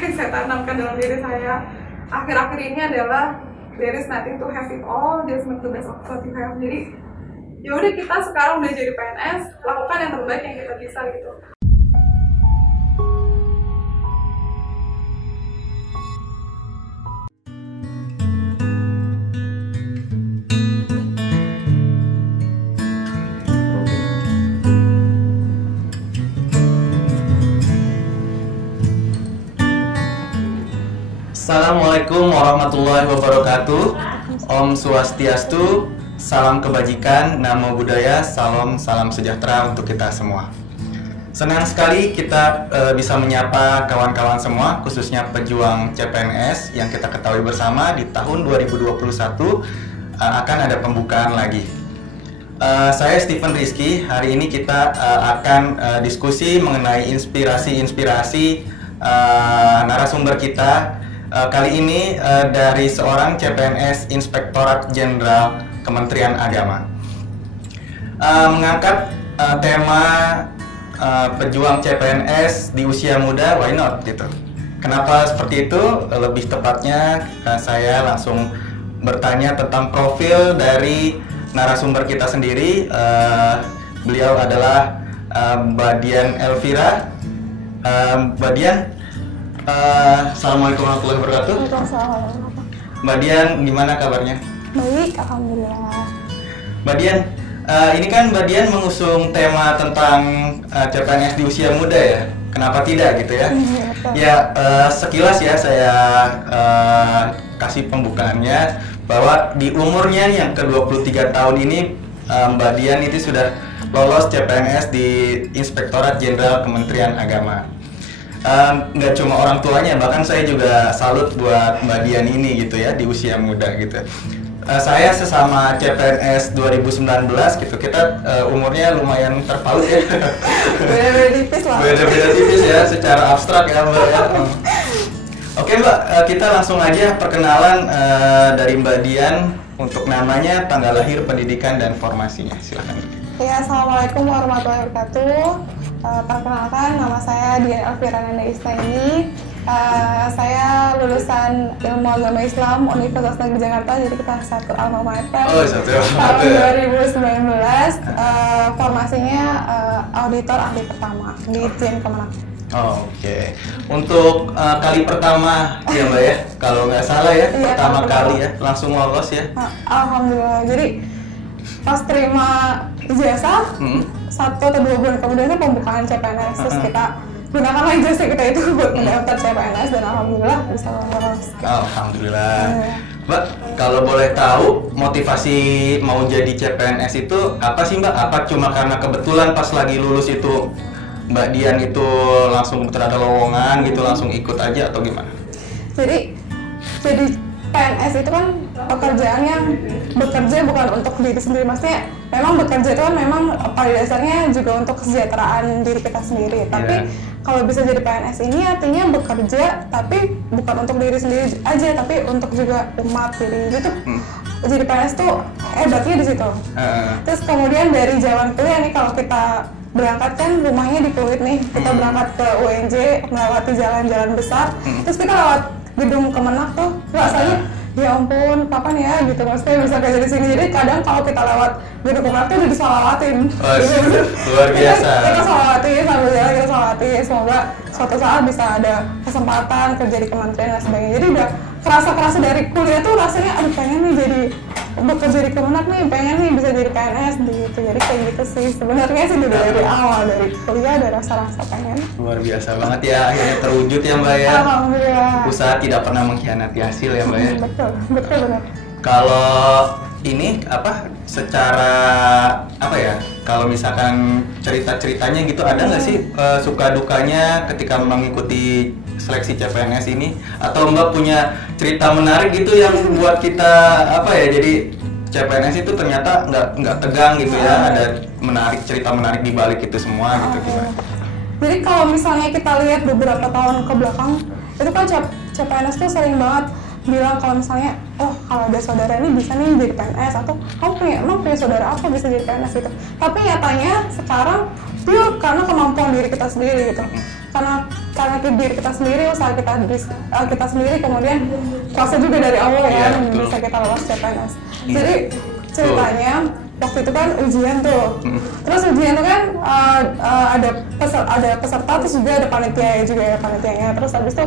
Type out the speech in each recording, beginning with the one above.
saya tanamkan dalam diri saya akhir-akhir ini adalah there is nothing to have it all, just make the best of what you have. Jadi ya udah, kita sekarang udah jadi PNS, lakukan yang terbaik yang kita bisa gitu. Assalamualaikum warahmatullahi wabarakatuh. Om Swastiastu, salam kebajikan, namo buddhaya, salam sejahtera untuk kita semua. Senang sekali kita bisa menyapa kawan-kawan semua, khususnya pejuang CPNS yang kita ketahui bersama di tahun 2021 akan ada pembukaan lagi. Saya Stephen Rizky. Hari ini kita akan diskusi mengenai inspirasi narasumber kita. Kali ini dari seorang CPNS Inspektorat Jenderal Kementerian Agama, mengangkat tema pejuang CPNS di usia muda, why not gitu. Kenapa seperti itu? Lebih tepatnya saya langsung bertanya tentang profil dari narasumber kita sendiri. Beliau adalah Mbak Dian Elvira. Mbak Dian, Assalamualaikum warahmatullahi wabarakatuh. Waalaikumsalam. Mbak Dian, gimana kabarnya? Baik, alhamdulillah. Mbak Dian, ini kan Mbak Dian mengusung tema tentang CPNS di usia muda ya. Kenapa tidak gitu ya? Ya, sekilas ya saya kasih pembukaannya bahwa di umurnya yang ke-23 tahun ini Mbak Dian itu sudah lolos CPNS di Inspektorat Jenderal Kementerian Agama. Nggak cuma orang tuanya, bahkan saya juga salut buat Mbak Dian ini gitu ya, di usia muda gitu. Saya sesama CPNS 2019 gitu, kita umurnya lumayan terpaut ya. Beda-beda tipis lah. Beda-beda tipis ya, secara abstrak ya Mbak ya. Oke Mbak, kita langsung aja perkenalan dari Mbak Dian untuk namanya, tanggal lahir, pendidikan, dan formasinya. Silahkan. Ya, Assalamualaikum warahmatullahi wabarakatuh. Perkenalkan, nama saya Dian Elvira Nanda Istaini. Saya lulusan Ilmu Agama Islam Universitas Negeri Jakarta, jadi kita satu alma mater. Oh, satu alma Tahun mater. 2019, formasinya auditor ahli pertama di Jen Kemenak. Oke. Untuk kali pertama ya Mbak ya, kalau nggak salah ya, Iya, pertama kali ya, langsung lolos ya. Alhamdulillah. Jadi pas terima ijazah, 1 atau 2 bulan kemudian itu pembukaan CPNS, terus kita gunakanlah ijazah kita itu buat mendaftar CPNS, dan alhamdulillah bisa lolos. Alhamdulillah. Mbak, kalau boleh tahu motivasi mau jadi CPNS itu apa sih Mbak? Apa cuma karena kebetulan pas lagi lulus itu Mbak Dian itu langsung terada lowongan gitu, langsung ikut aja atau gimana? Jadi PNS itu kan pekerjaan yang bekerja bukan untuk diri sendiri, maksudnya memang bekerja itu kan memang pada dasarnya juga untuk kesejahteraan diri kita sendiri, tapi kalau bisa jadi PNS ini artinya bekerja tapi bukan untuk diri sendiri aja, tapi untuk juga umat. Jadi itu jadi PNS tuh hebatnya di situ. Terus kemudian dari jalan kuliah nih, kalau kita berangkat kan rumahnya di Pluit nih, kita berangkat ke UNJ melewati jalan-jalan besar, terus kita lewat gedung Kemenak tuh rasanya ya ampun, kapan ya gitu, maksudnya bisa kerja di sini. Jadi kadang kalau kita lewat gedung Kemenak tuh udah disalawatin. Luar biasa. Kita salawatin, sambil jalan kita salawatin, semoga suatu saat bisa ada kesempatan kerja di kementerian dan sebagainya. Jadi udah kerasa dari kuliah tuh rasanya aduh pengen nih jadi bekerja di Kemenak nih, pengen nih bisa jadi PNS gitu. Jadi kayak gitu sih sebenarnya sih dari awal, dari kuliah ada rasa-rasa pengen. Luar biasa banget ya, akhirnya terwujud ya Mbak ya. Alhamdulillah. Usaha tidak pernah mengkhianati hasil ya Mbak ya. Betul benar. Kalau ini apa secara apa ya, kalau misalkan cerita-ceritanya gitu, ada nggak sih suka dukanya ketika mengikuti seleksi CPNS ini, atau Mbak punya cerita menarik gitu yang buat kita apa ya, jadi CPNS itu ternyata nggak tegang gitu ya, ada cerita menarik di balik itu semua gitu gimana? Jadi kalau misalnya kita lihat beberapa tahun ke belakang, itu kan CPNS tuh sering banget bilang kalau misalnya, oh kalau ada saudara ini bisa nih jadi PNS, atau kamu emang punya saudara apa bisa jadi PNS gitu. Tapi nyatanya sekarang itu karena kemampuan diri kita sendiri gitu. karena diri kita sendiri, usaha kita sendiri, kemudian kuasa juga dari Allah ya, bisa kita lolos CPNS. Jadi ceritanya waktu itu kan ujian tuh, terus ujian itu kan ada peserta, terus juga ada panitia juga ya, panitianya. Terus habis itu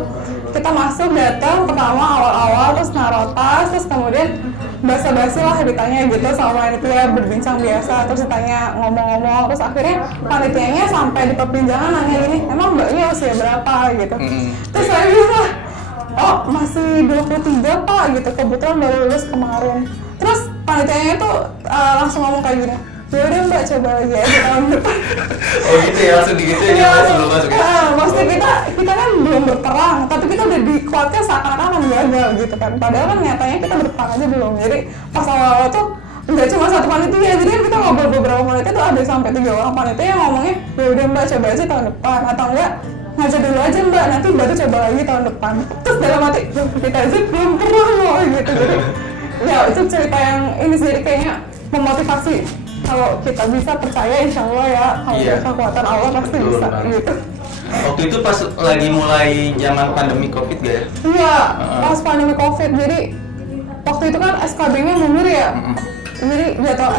kita masuk, datang pertama awal-awal, terus naruh tas, terus kemudian basa-basi lah ditanya gitu sama panitia, berbincang biasa, terus ditanya ngomong-ngomong, terus akhirnya panitianya sampai di perbincangan nanya gini, emang mbaknya usia berapa gitu. Terus saya bilang, oh masih 23 pak gitu, kebetulan baru lulus kemarin. Terus panitianya itu langsung ngomong kayak gini, ya udah mbak coba lagi aja tahun depan. Oh gitu ya, langsung digituin ya sebelum masuk ya? Maksudnya kita kan belum berperang, tapi kita udah dikuatkan seakan-akan gagal gitu kan, padahal kan nyatanya kita berperang aja belum. Jadi pas awal-awal tuh nggak cuma satu panitia, jadi kan kita ngobrol beberapa panitia tuh ada sampai 3 orang panitia yang ngomongnya, ya udah mbak coba aja tahun depan, atau enggak ngajar dulu aja mbak, nanti baru coba lagi tahun depan. Terus dalam hati, kita aja belum pernah loh gitu. Jadi ya itu cerita yang ini sendiri kayaknya memotivasi, kalau kita bisa percaya insya Allah ya, kalau kekuatan Allah pasti bisa gitu. Waktu itu pas lagi mulai zaman pandemi COVID gak ya? Iya, pas pandemi COVID, jadi waktu itu kan SKB-nya mundur ya. Jadi jadwal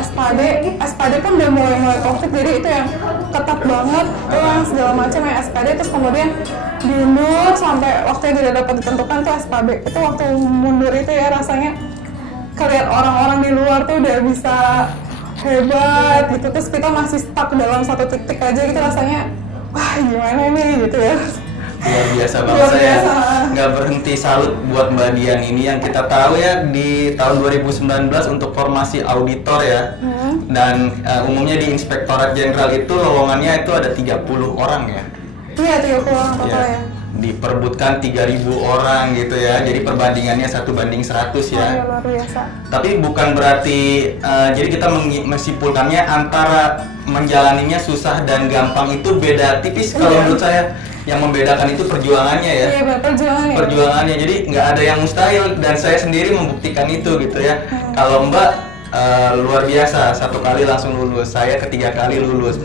SKD pun udah mulai COVID, jadi itu yang ketat banget, itu yang segala macam yang SKD, terus kemudian diundur sampai waktu yang tidak dapat ditentukan tuh SKB. Itu waktu mundur itu ya rasanya kelihat orang-orang di luar tuh udah bisa hebat gitu, terus kita masih stuck dalam satu titik aja gitu, rasanya wah gimana nih gitu ya. Luar biasa banget, saya nggak berhenti salut buat Mbak Dian ini, yang kita tahu ya di tahun 2019 untuk formasi auditor ya, dan umumnya di Inspektorat Jenderal itu lowongannya itu ada 30 orang ya. Iya, 30 orang total ya. Diperebutkan 3.000 orang gitu ya, jadi perbandingannya 1:100 ya. Luar biasa. Tapi bukan berarti, jadi kita menyimpulkannya antara menjalaninya susah dan gampang itu beda tipis kalau menurut saya. Yang membedakan itu perjuangannya ya. Iya, perjuangannya. Jadi nggak ada yang mustahil, dan saya sendiri membuktikan itu gitu ya. Kalau Mbak luar biasa, 1 kali langsung lulus, saya ketiga kali lulus.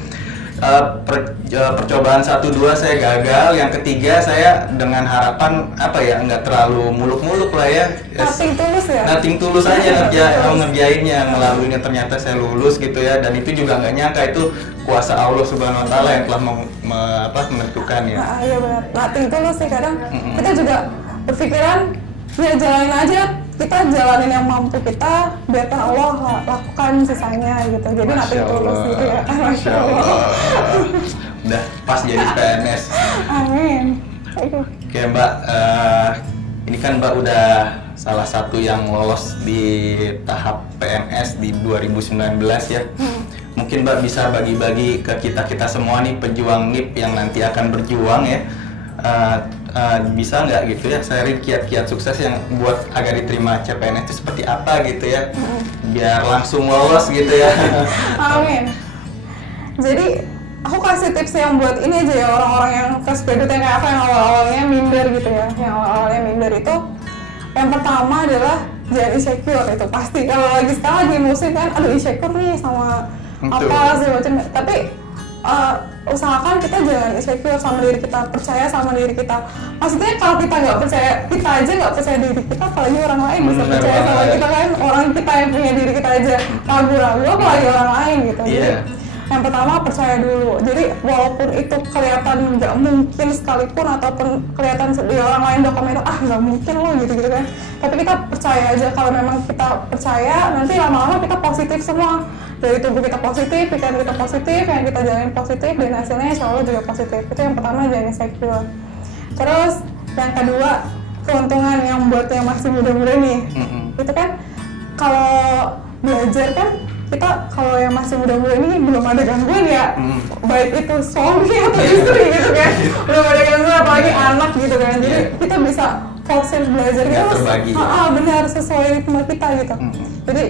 Percobaan 1-2 saya gagal, yang ketiga saya dengan harapan apa ya, nggak terlalu muluk-muluk lah ya. Nothing tulus ya? Nothing tulus aja ngerjainnya, ngelaluinnya, ternyata saya lulus gitu ya, dan itu juga nggak nyangka itu kuasa Allah Subhanahu Wa Taala yang telah menentukan ya. Iya benar, nothing tulus sih kadang kita juga berpikiran ya jalanin aja, kita jalanin yang mampu kita, biarkan Allah lakukan sisanya gitu. Jadi nothing tulus gitu ya. Masya Allah. Udah pas jadi PNS. Amin. Oke Mbak, ini kan Mbak udah salah satu yang lolos di tahap PNS di 2019 ya. Mungkin Mbak bisa bagi-bagi ke kita semua nih pejuang NIP yang nanti akan berjuang ya. Bisa nggak gitu ya sharing kiat-kiat sukses yang buat agar diterima CPNS itu seperti apa gitu ya, biar langsung lolos gitu ya. Amin. Jadi aku kasih tips yang buat ini aja ya, orang-orang yang fresh graduate yang kayak apa, yang awal-awalnya minder gitu ya, yang awal-awalnya minder itu yang pertama adalah jangan insecure. Itu pasti kalau lagi sekarang lagi musim kan, aduh insecure nih sama apa sih macam, tapi usahakan kita jangan insecure sama diri kita, percaya sama diri kita. Maksudnya kalau kita nggak percaya, kita aja nggak percaya diri kita, apalagi orang lain bisa percaya sama kita kan. Orang kita yang punya diri kita aja ragu-ragu, apalagi orang lain gitu. Jadi yang pertama percaya dulu. Jadi walaupun itu kelihatan nggak mungkin sekalipun, ataupun kelihatan di orang lain udah komen nggak mungkin loh gitu kan, tapi kita percaya aja. Kalau memang kita percaya, nanti lama-lama kita positif semua. Dari tubuh kita positif, pikiran kita positif, yang kita jalanin positif, dan hasilnya insya Allah juga positif. Itu yang pertama, jangan insecure. Terus yang kedua, keuntungan yang buat yang masih muda-muda nih. Itu kan kalau belajar kan, kita kalau yang masih muda-muda ini belum ada gangguan ya, baik itu suami atau istri gitu kan, belum ada gangguan, apalagi anak gitu kan. Jadi kita bisa fokus belajar gitu, benar sesuai ritme kita gitu. Jadi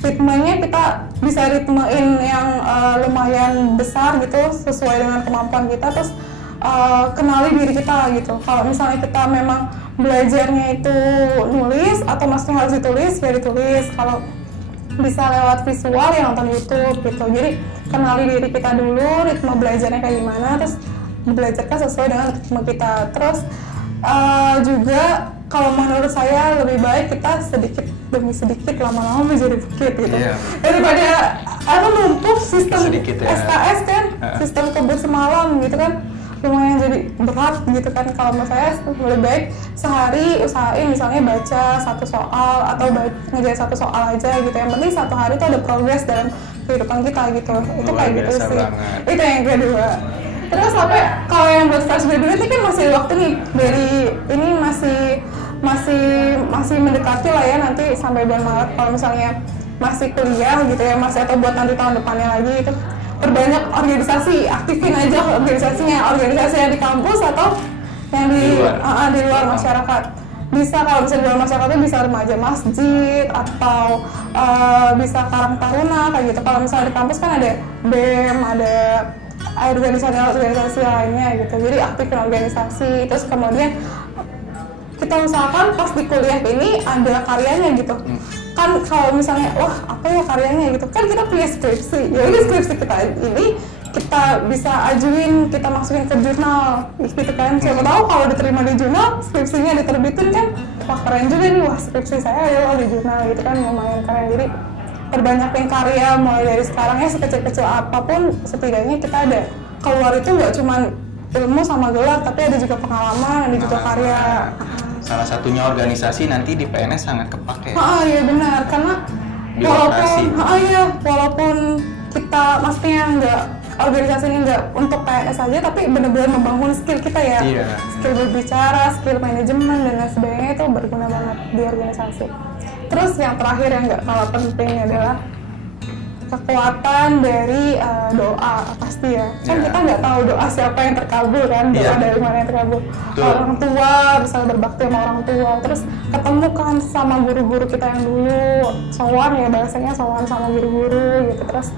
ritmenya kita bisa ritmein yang lumayan besar gitu, sesuai dengan kemampuan kita. Terus kenali diri kita gitu. Kalau misalnya kita memang belajarnya itu nulis atau masih harus ditulis, ya ditulis. Kalau bisa lewat visual ya nonton YouTube gitu. Jadi kenali diri kita dulu, ritme belajarnya kayak gimana, terus belajarkan sesuai dengan ritme kita. Terus juga kalau menurut saya lebih baik kita sedikit demi sedikit lama-lama menjadi bukit gitu. Daripada numpuk sistem sedikit, ya. SKS kan, sistem kebut semalam gitu kan, lumayan jadi berat gitu kan. Kalau menurut saya lebih baik sehari usahain misalnya baca satu soal atau ngerjain satu soal aja gitu. Yang penting satu hari itu ada progres dalam kehidupan kita gitu. Itu kayak gitu sih. Banget. Itu yang kedua. Terus sampai kalau yang buat fresh graduate kan masih waktu nih, dari ini masih mendekati lah ya, nanti sampai bulan Maret. Kalau misalnya masih kuliah gitu ya, masih atau buat nanti tahun depannya lagi itu, perbanyak organisasi, aktifin aja organisasinya, organisasi yang di kampus atau yang di luar masyarakat. Bisa, kalau bisa di luar masyarakat itu bisa remaja masjid atau bisa Karang Taruna kayak gitu. Kalau misalnya di kampus kan ada BEM, ada organisasi lainnya gitu. Jadi aktifin organisasi, terus kemudian kita usahakan pas di kuliah ini ada karyanya gitu. Kan kalau misalnya wah apa ya karyanya gitu, kan kita punya skripsi, ya udah skripsi kita ini kita bisa ajuin, kita masukin ke jurnal gitu kan. Siapa tahu kalau diterima di jurnal, skripsinya diterbitin kan, wah keren juga nih, wah skripsi saya ya di jurnal gitu kan, lumayan keren. Jadi perbanyakin karya mulai dari sekarang ya, sekecil-kecil apapun setidaknya kita ada keluar itu nggak cuma ilmu sama gelar, tapi ada juga pengalaman, ada juga karya. Salah satunya organisasi nanti di PNS sangat kepake. Iya benar, karena walaupun kita maksudnya nggak, organisasi ini nggak untuk PNS saja, tapi benar-benar membangun skill kita ya. Skill berbicara, skill manajemen dan lain sebagainya itu berguna banget di organisasi. Terus yang terakhir yang nggak kalah penting adalah kekuatan dari doa pasti ya. Kan kita nggak tahu doa siapa yang terkabul kan, doa dari mana yang terkabul. Orang tua, bisa berbakti sama orang tua, terus ketemu kan sama guru-guru kita yang dulu, sowan ya bahasanya, sowan sama guru-guru gitu. Terus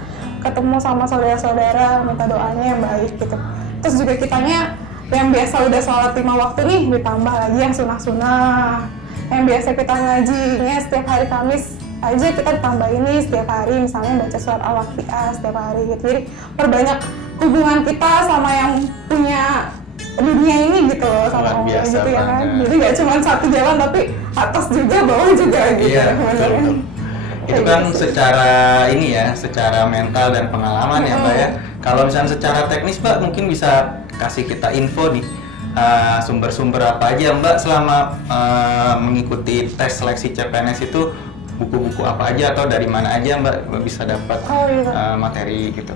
ketemu sama saudara-saudara, minta doanya yang baik gitu. Terus juga kitanya yang biasa udah sholat 5 waktu nih, ditambah lagi yang sunah-sunah. Yang biasa kita ngajinya setiap hari Kamis aja, kita ditambah ini setiap hari, misalnya baca surat Al-Waqiah setiap hari gitu. Jadi perbanyak hubungan kita sama yang punya dunia ini gitu loh, sama Allah gitu ya kan. Jadi nggak cuma satu jalan, tapi atas juga, bawah juga gitu. Iya, betul. Itu kan secara ini ya, secara mental dan pengalaman ya Mbak ya. Kalau misalnya secara teknis Mbak mungkin bisa kasih kita info nih, sumber-sumber apa aja Mbak selama mengikuti tes seleksi CPNS itu, buku-buku apa aja atau dari mana aja Mbak bisa dapat materi gitu?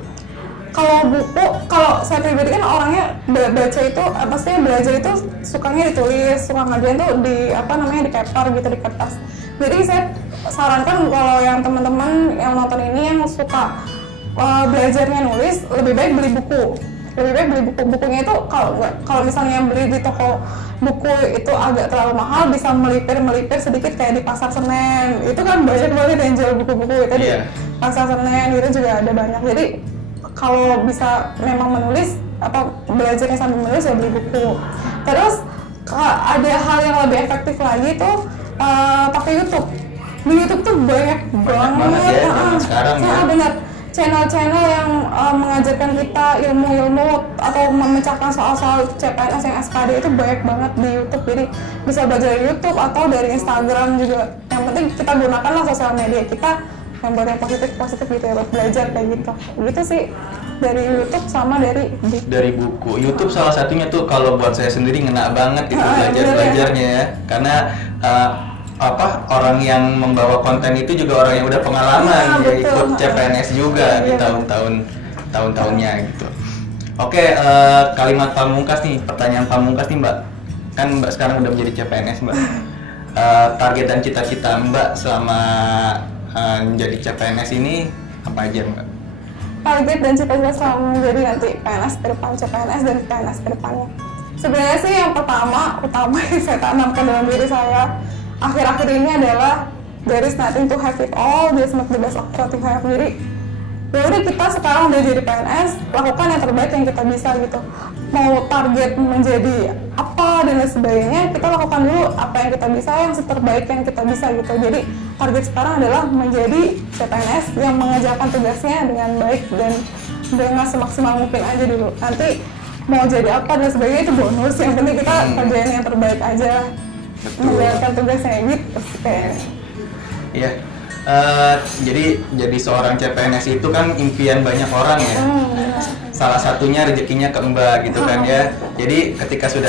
Kalau buku, kalau saya pribadi kan orangnya baca itu, maksudnya belajar itu sukanya ditulis, suka ngajarin tuh di di paper gitu, di kertas. Jadi saya sarankan kalau yang teman-teman yang nonton ini yang suka belajarnya nulis, lebih baik beli buku. Lebih baik beli bukunya itu, kalau misalnya beli di toko buku itu agak terlalu mahal, bisa melipir sedikit kayak di Pasar Senen. Itu kan banyak banget yang jual buku-buku itu di Pasar Senen, itu juga ada banyak. Jadi kalau bisa memang menulis belajarnya sambil menulis ya beli buku. Terus ada hal yang lebih efektif lagi tuh pakai YouTube. Di YouTube tuh banyak banget ya, sekarang ya. Benar. Channel-channel yang mengajarkan kita ilmu-ilmu atau memecahkan soal-soal CPNS yang SKD itu banyak banget di YouTube. Jadi bisa belajar dari YouTube atau dari Instagram juga. Yang penting kita gunakanlah sosial media kita yang buat yang positif gitu ya, buat belajar kayak gitu. Gitu sih dari YouTube sama dari buku. YouTube salah satunya tuh kalau buat saya sendiri ngena banget itu belajarnya ya. Karena orang yang membawa konten itu juga orang yang udah pengalaman, ya ikut CPNS juga di tahun-tahunnya gitu. Oke, kalimat pamungkas nih, pertanyaan pamungkas nih Mbak. Kan Mbak sekarang udah menjadi CPNS Mbak. Target dan cita-cita Mbak selama menjadi CPNS ini apa aja Mbak? Target dan cita-cita selama menjadi nanti PNS ke depan, CPNS dan PNS ke depannya. Sebenarnya sih yang utama yang saya tanamkan dalam diri saya akhir-akhir ini adalah there is nothing to have it all, just make the best of what you have. Jadi ya udah, kita sekarang udah jadi PNS, lakukan yang terbaik yang kita bisa gitu. Mau target menjadi apa dan lain sebagainya, kita lakukan dulu apa yang kita bisa, yang terbaik yang kita bisa gitu. Jadi target sekarang adalah menjadi CPNS yang mengerjakan tugasnya dengan baik dan dengan semaksimal mungkin aja dulu. Nanti mau jadi apa dan sebagainya itu bonus, yang penting kita kerjain yang terbaik aja, menjalankan tugasnya gitu kayak. Iya. Jadi seorang CPNS itu kan impian banyak orang ya. Salah satunya rezekinya ke Mbak gitu kan ya. Jadi ketika sudah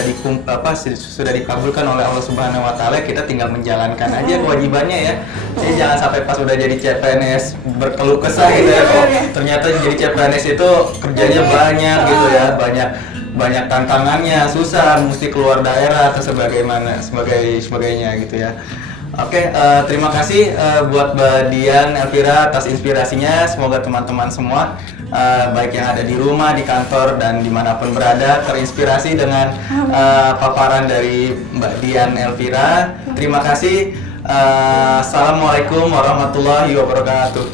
sudah dikabulkan oleh Allah Subhanahu wa taala, kita tinggal menjalankan aja kewajibannya ya. Jadi jangan sampai pas udah jadi CPNS berkeluh kesah gitu ya. Oh, ternyata jadi CPNS itu kerjanya banyak gitu ya. Banyak tantangannya, susah, mesti keluar daerah atau sebagainya gitu ya. Oke, terima kasih buat Mbak Dian Elvira atas inspirasinya. Semoga teman-teman semua, baik yang ada di rumah, di kantor, dan dimanapun berada, terinspirasi dengan paparan dari Mbak Dian Elvira. Terima kasih. Assalamualaikum warahmatullahi wabarakatuh.